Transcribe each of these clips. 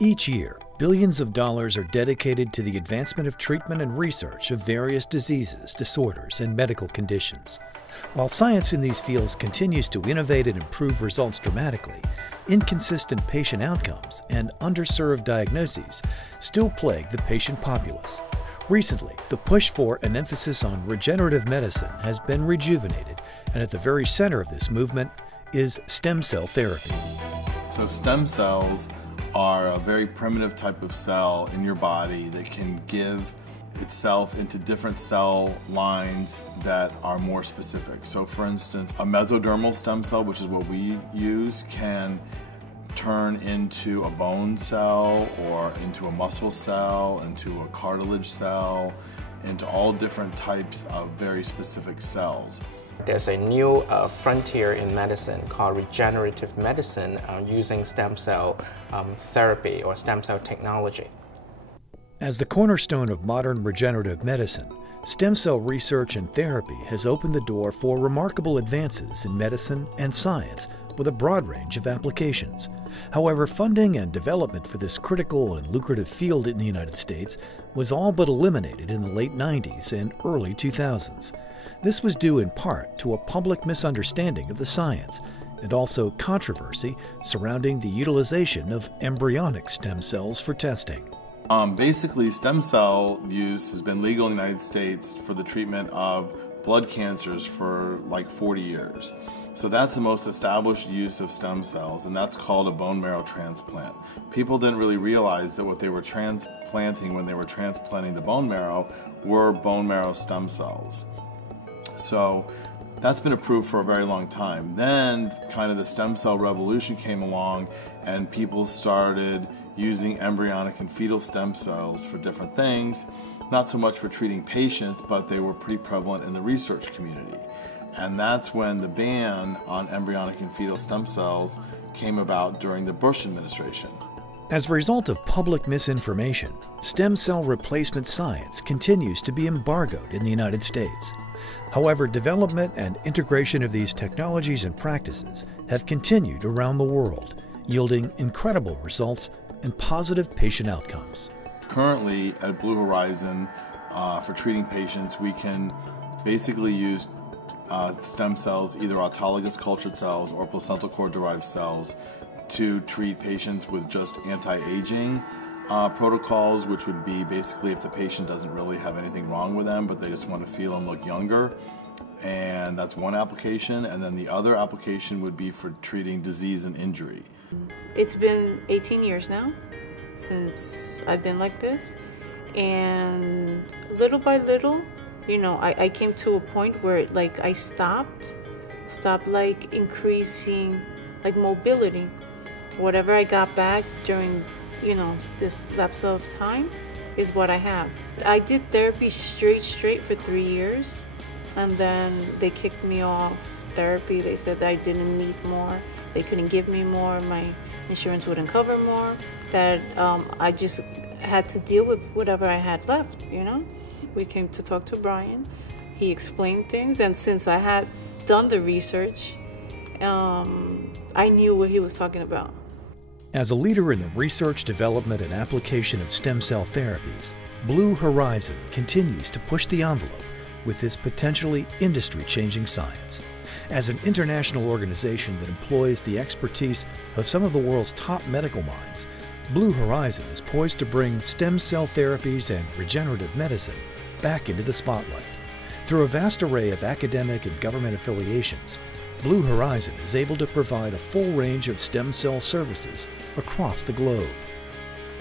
Each year, billions of dollars are dedicated to the advancement of treatment and research of various diseases, disorders, and medical conditions. While science in these fields continues to innovate and improve results dramatically, inconsistent patient outcomes and underserved diagnoses still plague the patient populace. Recently, the push for an emphasis on regenerative medicine has been rejuvenated, and at the very center of this movement is stem cell therapy. So stem cells are a very primitive type of cell in your body that can give itself into different cell lines that are more specific. So for instance, a mesodermal stem cell, which is what we use, can turn into a bone cell or into a muscle cell, into a cartilage cell, into all different types of very specific cells. There's a new frontier in medicine called regenerative medicine using stem cell therapy or stem cell technology. As the cornerstone of modern regenerative medicine, stem cell research and therapy has opened the door for remarkable advances in medicine and science with a broad range of applications. However, funding and development for this critical and lucrative field in the United States was all but eliminated in the late 90s and early 2000s. This was due in part to a public misunderstanding of the science and also controversy surrounding the utilization of embryonic stem cells for testing. Basically, stem cell use has been legal in the United States for the treatment of blood cancers for like 40 years. So that's the most established use of stem cells, and that's called a bone marrow transplant. People didn't really realize that what they were transplanting when they were transplanting the bone marrow were bone marrow stem cells. So that's been approved for a very long time. Then kind of the stem cell revolution came along and people started using embryonic and fetal stem cells for different things, not so much for treating patients, but they were pretty prevalent in the research community. And that's when the ban on embryonic and fetal stem cells came about during the Bush administration. As a result of public misinformation, stem cell replacement science continues to be embargoed in the United States. However, development and integration of these technologies and practices have continued around the world, yielding incredible results and positive patient outcomes. Currently at Blue Horizon, for treating patients, we can basically use stem cells, either autologous cultured cells or placental cord-derived cells, to treat patients with just anti-aging protocols, which would be basically if the patient doesn't really have anything wrong with them, but they just want to feel and look younger. And that's one application. And then the other application would be for treating disease and injury. It's been 18 years now since I've been like this. And little by little, you know, I came to a point where like I stopped like increasing like mobility. Whatever I got back during, you know, this lapse of time is what I have. I did therapy straight for 3 years, and then they kicked me off therapy. They said that I didn't need more. They couldn't give me more. My insurance wouldn't cover more. That I just had to deal with whatever I had left, you know? We came to talk to Brian. He explained things, and since I had done the research, I knew what he was talking about. As a leader in the research, development, and application of stem cell therapies, Blue Horizon continues to push the envelope with this potentially industry-changing science. As an international organization that employs the expertise of some of the world's top medical minds, Blue Horizon is poised to bring stem cell therapies and regenerative medicine back into the spotlight. Through a vast array of academic and government affiliations, Blue Horizon is able to provide a full range of stem cell services across the globe.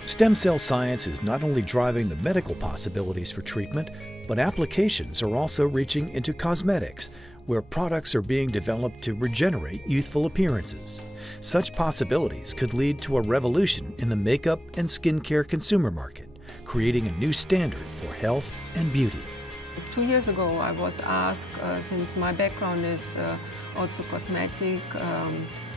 Stem cell science is not only driving the medical possibilities for treatment, but applications are also reaching into cosmetics, where products are being developed to regenerate youthful appearances. Such possibilities could lead to a revolution in the makeup and skincare consumer market, creating a new standard for health and beauty. 2 years ago I was asked, since my background is also cosmetic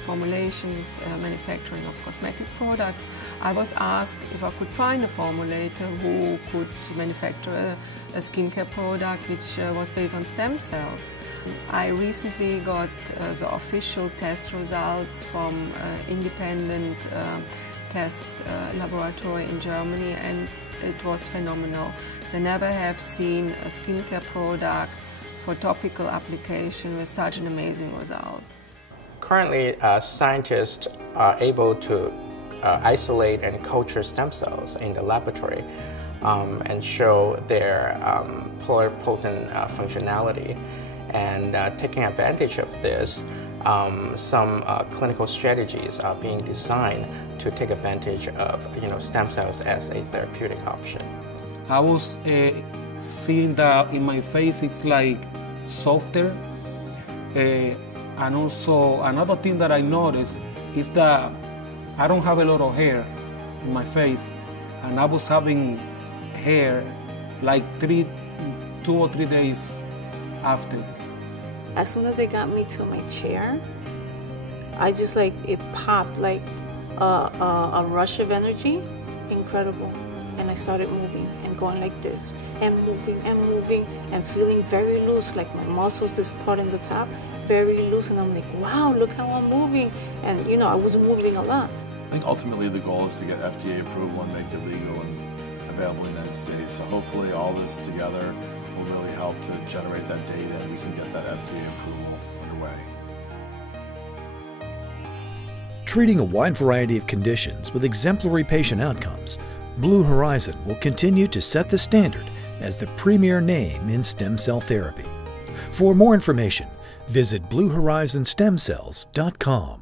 formulations, manufacturing of cosmetic products, I was asked if I could find a formulator who could manufacture a skincare product which was based on stem cells. I recently got the official test results from independent test laboratory in Germany, and it was phenomenal. They never have seen a skincare product for topical application with such an amazing result. Currently, scientists are able to isolate and culture stem cells in the laboratory and show their pluripotent functionality. And taking advantage of this, some clinical strategies are being designed to take advantage of stem cells as a therapeutic option. I was seeing that in my face it's like softer, and also another thing that I noticed is that I don't have a lot of hair in my face, and I was having hair like 2 or 3 days after. As soon as they got me to my chair, I just it popped like a rush of energy, incredible. And I started moving and going like this, and moving and feeling very loose, like my muscles, this part in the top, very loose. And I'm like, wow, look how I'm moving. And I was moving a lot. I think ultimately the goal is to get FDA approval and make it legal and available in the United States. So hopefully all this together will really help to generate that data and we can get that FDA approval underway. Treating a wide variety of conditions with exemplary patient outcomes, Blue Horizon will continue to set the standard as the premier name in stem cell therapy. For more information, visit bluehorizonstemcells.com.